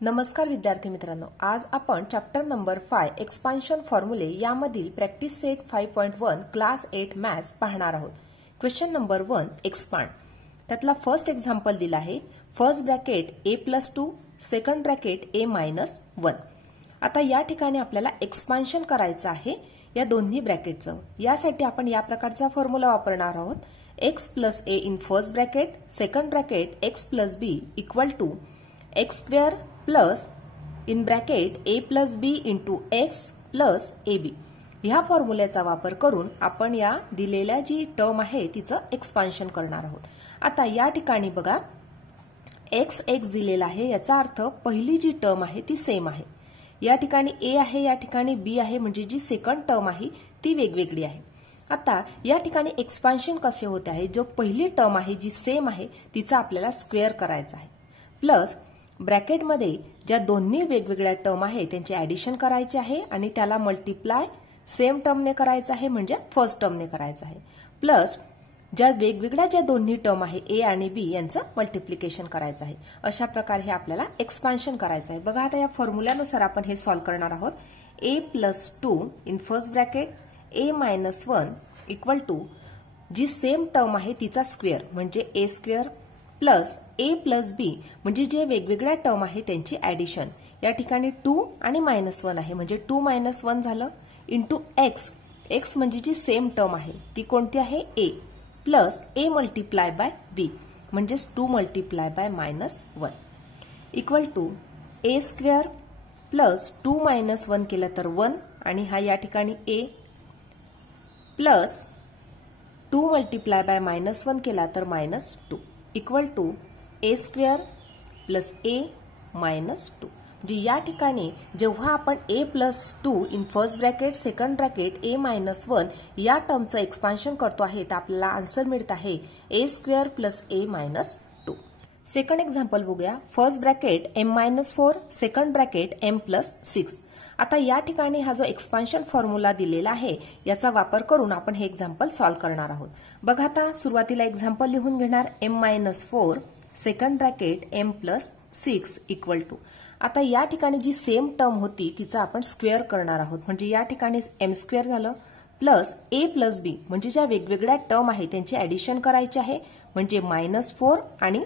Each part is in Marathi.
नमस्कार विद्यार्थी मित्रांनो, आज आपण चॅप्टर नंबर 5 एक्सपान्शन फॉर्म्युले यामधील प्रॅक्टिस सेट 5.1 क्लास 8 मॅथ्स पाहणार आहोत। Question number 1 expand. त्यातला फर्स्ट एक्झाम्पल दिला आहे, first bracket a+2 second bracket a-1। आता या ठिकाणी आपल्याला एक्सपान्शन करायचं आहे या दोन्ही ब्रॅकेटचं। यासाठी आपण या प्रकारचा फॉर्म्युला वापरणार आहोत, x + a in first bracket second bracket x + b equal to x² plus in bracket a + b into x + ab। ह्या फॉर्म्युल्याचा वापर करून आपण या दिलेल्या जी टर्म आहे तिचं एक्सपान्शन करणार आहोत। आता या ठिकाणी बघा, x दिलेला आहे, याचा अर्थ पहिली जी टर्म आहे ती सेम आहे। या ठिकाणी a आहे, या ठिकाणी b आहे, म्हणजे जी सेकंड टर्म आहे ती वेगवेगळी आहे। आता या ठिकाणी एक्सपान्शन कसे होते आहे, जो पहिली टर्म आहे जी सेम आहे तिचा आपल्याला स्क्वेअर करायचा आहे, प्लस ब्रॅकेटमध्ये ज्या दोन्ही वेगवेगळ्या टर्म आहे त्यांचे ऍडिशन करायचे आहे आणि त्याला मल्टिप्लाय सेम टर्मने करायचं आहे, म्हणजे फर्स्ट टर्मने करायचं आहे, प्लस ज्या वेगवेगळ्या ज्या दोन्ही टर्म आहे a आणि b यांचं मल्टिप्लिकेशन करायचं आहे। अशा प्रकारे हे आपल्याला एक्सपान्शन करायचं आहे। बघा, आता या फॉर्म्युल्यानुसार आपण हे सॉल्व्ह करणार आहोत। a+2 in first bracket a-1 equal to जी सेम टर्म आहे तिचा स्क्वेअर म्हणजे a² प्लस a + b म्हणजे जे वेगवेगळ्या टर्म आहे त्यांची ऍडिशन। या ठिकाणी 2 आणि -1 आहे, म्हणजे 2 - 1 झालं, इंटू x म्हणजे जी सेम टर्म आहे ती कोणती आहे a plus a multiply by b म्हणजेच 2 multiply by -1 equal to a² plus 2 - 1 केलं तर 1 आणि हा या ठिकाणी a प्लस 2 मल्टिप्लाय बाय -1 केला तर -2 equal to a² plus a -2। म्हणजे या ठिकाणी जेव्हा आपण a+2 in first bracket second bracket a-1 या टर्मचं एक्सपान्शन करतो आहे तर आपल्याला आन्सर मिळत आहे a² plus a-2। Second example बघूया, first bracket m-4 second bracket m+6। आता या ठिकाणी हा जो एक्सपान्शन फॉर्म्युला दिलेला आहे याचा वापर करून आपण हे एक्झाम्पल सॉल्व्ह करणार आहोत। बघा, आता सुरुवातीला एक्झाम्पल लिहून घेणार, m-4 second bracket m+6 equal to, आता या ठिकाणी जी सेम टर्म होती तिचा आपण स्क्वेअर करणार आहोत, म्हणजे या ठिकाणी m² झालं, प्लस a + b म्हणजे ज्या वेगवेगळ्या टर्म आहे त्यांची ऍडिशन करायची आहे, म्हणजे -4 आणि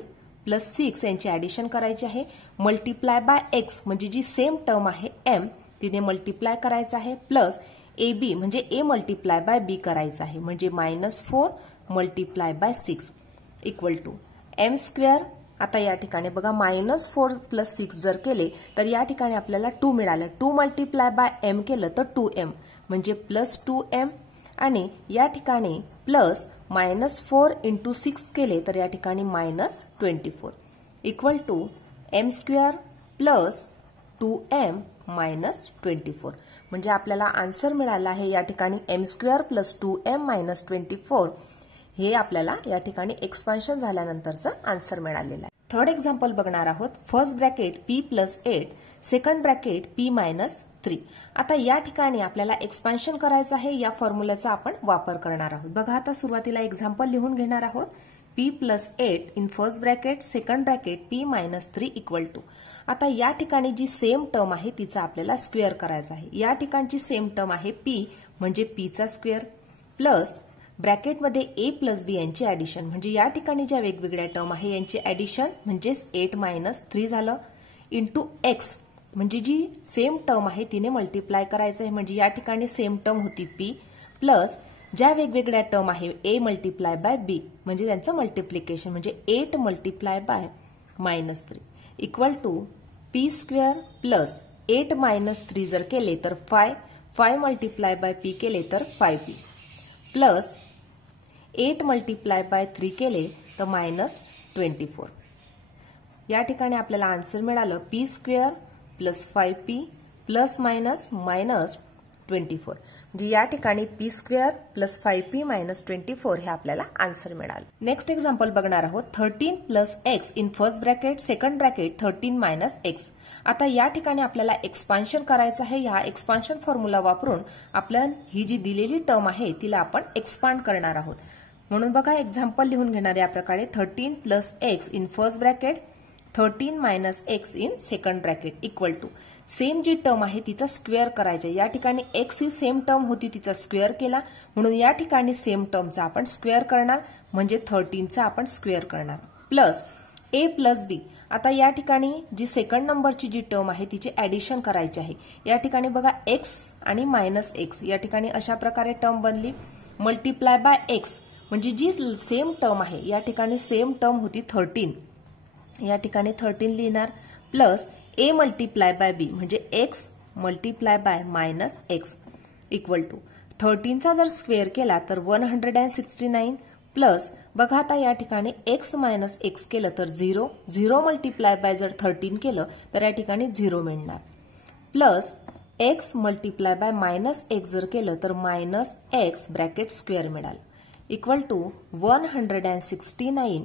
+6 यांची ऍडिशन करायची आहे, मल्टिप्लाय बाय x म्हणजे जी सेम टर्म आहे m तिने मल्टिप्लाय करायचं आहे, प्लस ab म्हणजे a मल्टिप्लाय बाय b करायचं आहे, म्हणजे -4 multiply bye 6 equal to m²। आता या ठिकाणी बघा, -4 + 6 जर केले तर या ठिकाणी आपल्याला 2 मिळालं, 2 मल्टिप्लाय बाय m केलं तर 2m म्हणजे +2m आणि या ठिकाणी प्लस -4 × 6 केले तर या ठिकाणी -24 equal to m² plus 2m -24। म्हणजे आपल्याला आन्सर मिळाला आहे या ठिकाणी m² प्लस 2m -24। हे आपल्याला या ठिकाणी एक्सपान्शन झाल्यानंतरचं आन्सर मिळालेलं आहे। थर्ड एक्झाम्पल बघणार आहोत, first bracket p+8 second bracket p-3। आता या ठिकाणी आपल्याला एक्सपान्शन करायचं आहे, या फॉर्म्युल्याचा आपण वापर करणार आहोत। बघा, आता सुरुवातीला एक्झाम्पल लिहून घेणार आहोत, p+8 in first bracket second bracket p-3 equal to, आता या ठिकाणी जी सेम टर्म आहे तिचा आपल्याला स्क्वेअर करायचा आहे। या ठिकाणची सेम टर्म आहे p म्हणजे p चा स्क्वेअर प्लस ब्रॅकेटमध्ये a + b यांची ऍडिशन, म्हणजे या ठिकाणी ज्या वेगवेगळ्या टर्म आहे यांची ऍडिशन म्हणजेच 8 - 3 झालं, इंटू x म्हणजे जी सेम टर्म आहे तिने मल्टिप्लाय करायचं आहे, म्हणजे या ठिकाणी सेम टर्म होती p प्लस ज्या वेगवेगळ्या टर्म आहे a मल्टिप्लाय बाय b म्हणजे त्यांचं मल्टिप्लिकेशन, म्हणजे 8 multiply by -3 equal to p² plus 8 - 3 जर केले तर 5 मल्टिप्लाय बाय p केले तर 5p प्लस 8 मल्टिप्लाय बाय 3 केले तर -24। या ठिकाणी आपल्याला आन्सर मिळालं p² प्लस 5p प्लस -24। म्हणजे या ठिकाणी p² प्लस 5p -24 हे आपल्याला आन्सर मिळालं। नेक्स्ट एक्झाम्पल बघणार आहोत, 13 + x in first bracket second bracket 13 - x। आता या ठिकाणी आपल्याला एक्सपान्शन करायचं आहे, या एक्सपान्शन फॉर्म्युला वापरून आपल्याला ही जी दिलेली टर्म आहे तिला आपण एक्सपांड करणार आहोत। म्हणून बघा, एक्झाम्पल लिहून घेणार या प्रकारे, 13 + x in first bracket 13 minus x in second bracket equal to same जी टर्म आहे तिचा स्क्वेअर करायचा. या ठिकाणी एक्स ही सेम टर्म होती तिचा स्क्वेअर केला म्हणून या ठिकाणी सेम टर्मचा आपण स्क्वेअर करणार म्हणजे 13चा आपण स्क्वेअर करणार प्लस ए प्लस बी. आता या ठिकाणी जी सेकंड नंबरची जी टर्म आहे तिची ऍडिशन करायची आहे. या ठिकाणी बघा एक्स आणि मायनस एक्स या ठिकाणी अशा प्रकारे टर्म बनली मल्टिप्लाय बाय एक्स म्हणजे जी सेम टर्म आहे या ठिकाणी सेम टर्म होती 13 या ठिकाणी 13 लिहिणार प्लस ए मल्टिप्लाय बाय बी म्हणजे x multiply by minus x equal to 13चा जर स्क्वेअर केला तर 169 प्लस बघा आता या ठिकाणी एक्स मायनस एक्स केलं तर 0 0 मल्टिप्लाय बाय जर 13 केलं तर या ठिकाणी 0 मिळणार plus x multiply by minus x जर केलं तर मायनस एक्स ब्रॅकेट स्क्वेअर मिळाल equal to 169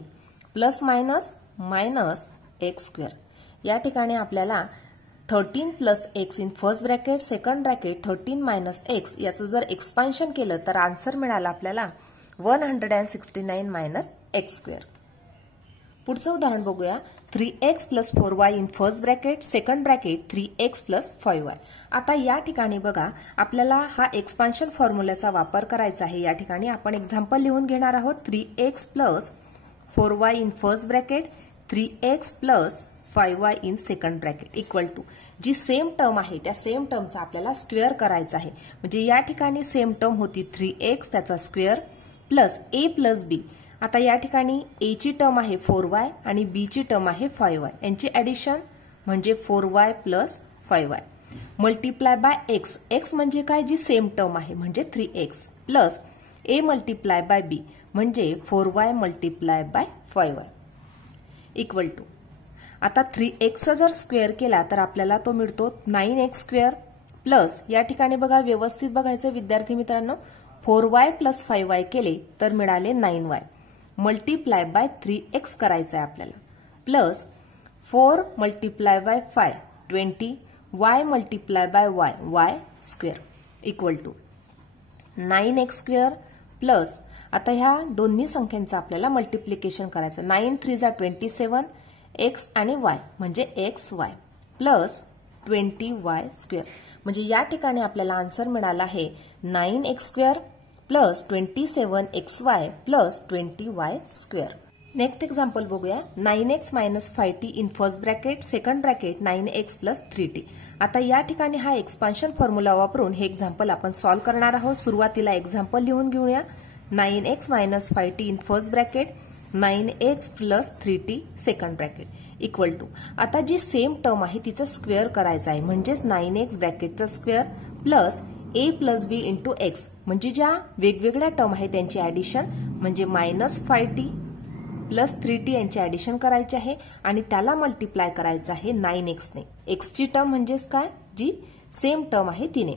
plus minus minus x square. या ठिकाणी आपल्याला 13 plus x in first bracket second bracket 13 minus x याचं जर एक्सपान्शन केलं तर आन्सर मिळाला आपल्याला 169 मायनस एक्स स्क्वेअर. पुढचं उदाहरण बघूया 3x plus 4y in first bracket second bracket 3x plus 5y. आता या ठिकाणी बघा आपल्याला हा एक्सपान्शन फॉर्म्युलाचा वापर करायचा आहे. या ठिकाणी आपण एक्झाम्पल लिहून घेणार आहोत 3x plus 4y in first bracket 3x plus 5y in second bracket equal to जी सेम टर्म आहे त्या सेम टर्मचा आपल्याला स्क्वेअर करायचा आहे. म्हणजे या ठिकाणी सेम टर्म होती 3x त्याचा स्क्वेअर प्लस ए प्लस बी. आता या ठिकाणी ए ची टर्म आहे 4y आणि बी ची टर्म आहे 5y यांची ऍडिशन म्हणजे 4y plus 5y multiply by x. X म्हणजे काय जी सेम टर्म आहे म्हणजे 3x plus a multiply by बी म्हणजे 4y multiply by 5y equal to आता 3x जर स्क्वेअर केला तर आपल्याला तो मिळतो 9x स्क्वेअर प्लस या ठिकाणी बघा व्यवस्थित बघायचं विद्यार्थी मित्रांनो 4y प्लस 5y केले तर मिळाले 9y मल्टिप्लाय बाय 3x करायचं आहे आपल्याला plus 4 multiply by 5 20 y multiply by y square equal to 9x square plus आता ह्या दोन्ही संख्यांचं आपल्याला मल्टिप्लिकेशन करायचं 9 3 जा 27 x आणि y म्हणजे xy प्लस 20y स्क्वेअर. म्हणजे या ठिकाणी आपल्याला आन्सर मिळाला आहे 9x square plus 27xy plus 20y square. Next example बघूया 9x minus 5t in first bracket second bracket 9x plus 3t. आता या ठिकाणी हा एक्सपान्शन फॉर्म्युला वापरून हे एक्झाम्पल आपण सॉल्व्ह करणार आहोत. सुरुवातीला एक्झाम्पल लिहून घेऊया 9x minus 5t in first bracket 9x plus 3t second bracket equal to आता जी सेम टर्म आहे तिचं स्क्वेअर करायचं आहे म्हणजेच 9x ब्रॅकेटचा square plus a plus b into x म्हणजे ज्या वेगवेगळ्या टर्म आहेत त्यांची ऍडिशन म्हणजे मायनस 5t प्लस 3t यांची ऍडिशन करायची आहे आणि त्याला मल्टिप्लाय करायचं आहे 9x ने. एक्सची टर्म म्हणजेच काय जी सेम टर्म आहे तिने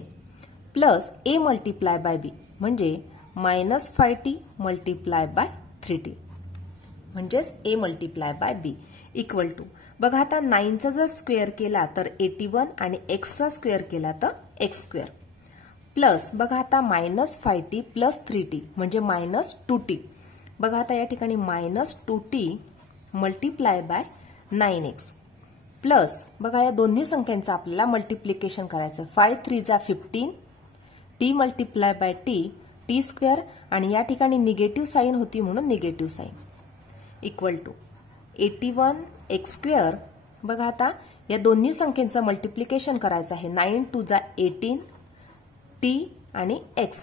प्लस a मल्टिप्लाय बाय बी म्हणजे minus 5t multiply by 3t म्हणजेच a multiply by B equal to बघा आता 9चा जर स्क्वेअर केला तर 81 आणि एक्सचा स्क्वेअर केला तर एक्स स्क्वेअर प्लस बघा आता मायनस 5t प्लस 3t म्हणजे मायनस 2t. बघा आता या ठिकाणी minus 2t multiply by 9x plus बघा या दोन्ही संख्यांचं आपल्याला मल्टिप्लिकेशन करायचं 5 3 जा 15 t multiply by t square आणि या ठिकाणी निगेटिव्ह साईन होती म्हणून negative sign equal to 81 x square. बघा आता या दोन्ही संख्येचं मल्टिप्लिकेशन करायचं आहे 9 2 जा 18 t आणि x.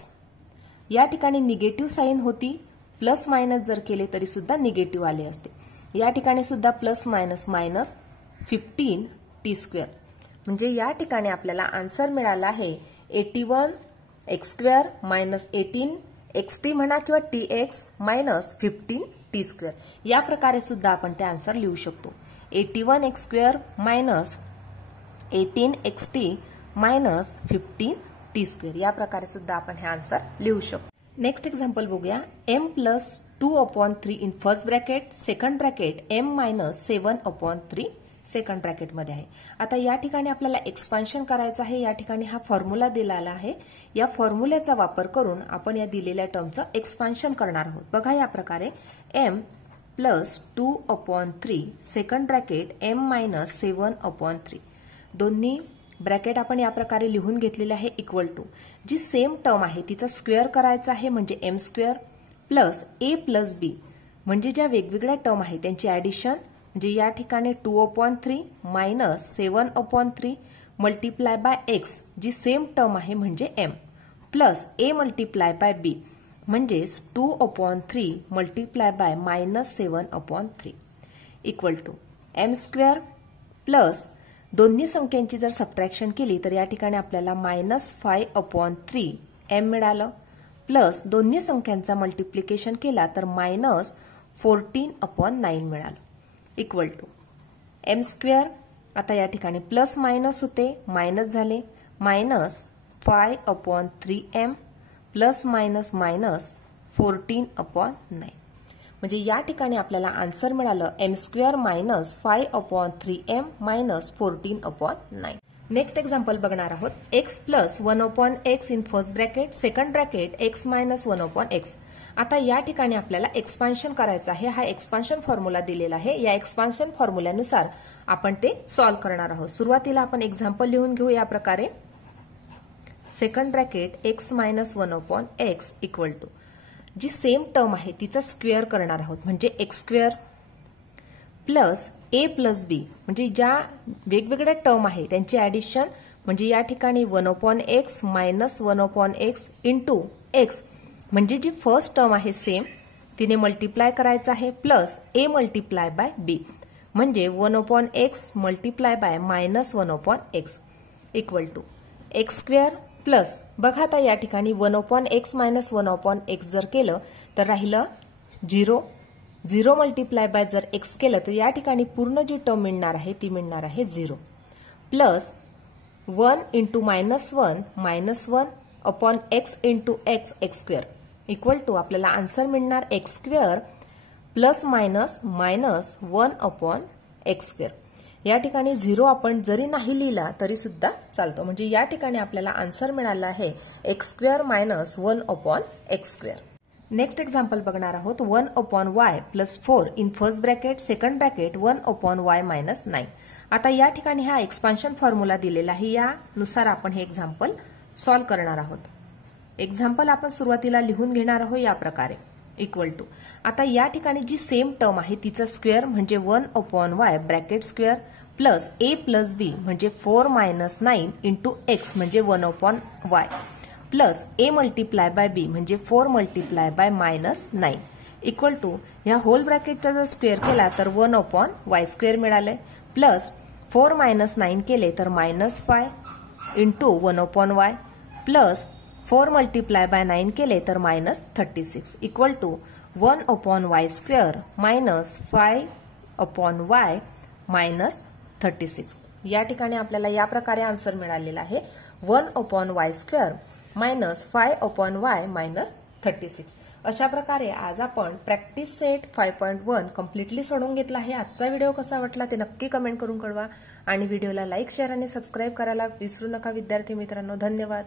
या ठिकाणी निगेटिव्ह साईन होती प्लस मायनस जर केले तरी सुद्धा निगेटिव्ह आले असते. या ठिकाणी सुद्धा plus minus minus 15 t square म्हणजे या ठिकाणी आपल्याला आन्सर मिळाला आहे 81 एक्स स्क्वेअर मायनस 18 xt म्हणा किंवा tx मायनस 15 t स्क्वेअर. या प्रकारे सुद्धा आपण ते आन्सर लिहू शकतो 81 x square minus 18 xt minus 15 t square. या प्रकारे सुद्धा आपण हे आन्सर लिहू शकतो. नेक्स्ट एक्झाम्पल बघूया m plus 2/3 in first bracket second bracket m minus 7/3 second bracket मध्ये आहे. आता या ठिकाणी आपल्याला एक्सपान्शन करायचं आहे. या ठिकाणी हा फॉर्म्युला दिलेला आहे. या फॉर्म्युल्याचा वापर करून आपण या दिलेल्या टर्मचं एक्सपान्शन करणार आहोत. बघा या प्रकारे m plus 2/3 second bracket m minus 7/3 दोन्ही ब्रॅकेट आपण या प्रकारे लिहून घेतलेले आहे इक्वल टू जी सेम टर्म आहे तिचा स्क्वेअर करायचा आहे म्हणजे m square plus a plus b म्हणजे ज्या वेगवेगळ्या टर्म आहे त्यांची ऍडिशन म्हणजे या ठिकाणी 2/3 मायनस 7/3 मल्टिप्लाय बाय x जी सेम टर्म आहे म्हणजे m plus a multiply by b म्हणजेच 2/3 multiply by minus 7/3 equal to m square plus दोन्ही संख्यांची जर सबट्रॅक्शन केली तर या ठिकाणी आपल्याला मायनस 5/3 m मिळालं प्लस दोन्ही संख्यांचा मल्टिप्लिकेशन केला तर मायनस 14/9 मिळालं इक्वल टू m स्क्वेअर आता या ठिकाणी प्लस मायनस होते मायनस झाले minus 5/3m plus minus minus 14/9 म्हणजे या ठिकाणी आपल्याला आन्सर मिळालं m square minus 5/3m minus 14/9. Next example बघणार आहोत x plus 1/x in first bracket second bracket x minus 1/x. आता या ठिकाणी आपल्याला एक्सपान्शन करायचं आहे. हा एक्सपान्शन फॉर्म्युला दिलेला आहे. या एक्सपान्शन फॉर्म्युल्यानुसार आपण ते सॉल्व्ह करणार आहोत. सुरुवातीला आपण एक्झाम्पल लिहून घेऊ या प्रकारे second bracket x minus 1/x equal to जी सेम टर्म आहे तिचा स्क्वेअर करणार आहोत म्हणजे x square plus a plus b म्हणजे ज्या वेगवेगळ्या टर्म आहे त्यांची ऍडिशन म्हणजे या ठिकाणी 1/x minus 1/x into x म्हणजे जी फर्स्ट टर्म आहे सेम तिने मल्टिप्लाय करायचं आहे plus a multiply by b म्हणजे 1/x multiply by minus 1/x equal to x square plus बघा आता या ठिकाणी 1/x मायनस 1/x जर केलं तर राहिलं 0 मल्टिप्लाय बाय जर x केलं तर या ठिकाणी पूर्ण जी टर्म मिळणार आहे ती मिळणार आहे 0 plus 1 into minus 1 minus 1 upon x into x square equal to आपल्याला आन्सर मिळणार x square plus minus minus 1/x square. या ठिकाणी 0 आपण जरी नाही लिहिला तरी सुद्धा चालतो म्हणजे या ठिकाणी आपल्याला आन्सर मिळाला आहे x square minus 1/x square. Next example बघणार आहोत 1/y plus 4 in first bracket second bracket 1/y minus 9. आता या ठिकाणी हा एक्सपान्शन फॉर्म्युला दिलेला आहे यानुसार आपण हे एक्झाम्पल सॉल्व्ह करणार आहोत. एक्झाम्पल आपण सुरुवातीला लिहून घेणार आहोत या प्रकारे इक्वल टू आता या ठिकाणी जी सेम टर्म आहे तिचा स्क्वेअर म्हणजे 1/y bracket square plus a plus b म्हणजे 4 मायनस 9 इंटू x म्हणजे 1/y plus a multiply by b म्हणजे 4 multiply by minus 9 equal to ह्या होल ब्रॅकेटचा जर स्क्वेअर केला तर 1/y स्क्वेअर मिळाले प्लस 4 मायनस 9 केले तर minus 5 into 1/y plus 4 multiply by 9 केले तर minus 36 equal to 1/y square minus 5/y minus 36. या ठिकाणी आपल्याला या प्रकारे आन्सर मिळालेला आहे 1/y square minus 5/y minus 36. अशा प्रकारे आज आपण प्रॅक्टिस सेट 5.1 कम्प्लिटली सोडवून घेतला आहे. आजचा व्हिडिओ कसा वाटला ते नक्की कमेंट करून कळवा आणि व्हिडिओला लाईक शेअर आणि सबस्क्राईब करायला विसरू नका विद्यार्थी मित्रांनो. धन्यवाद.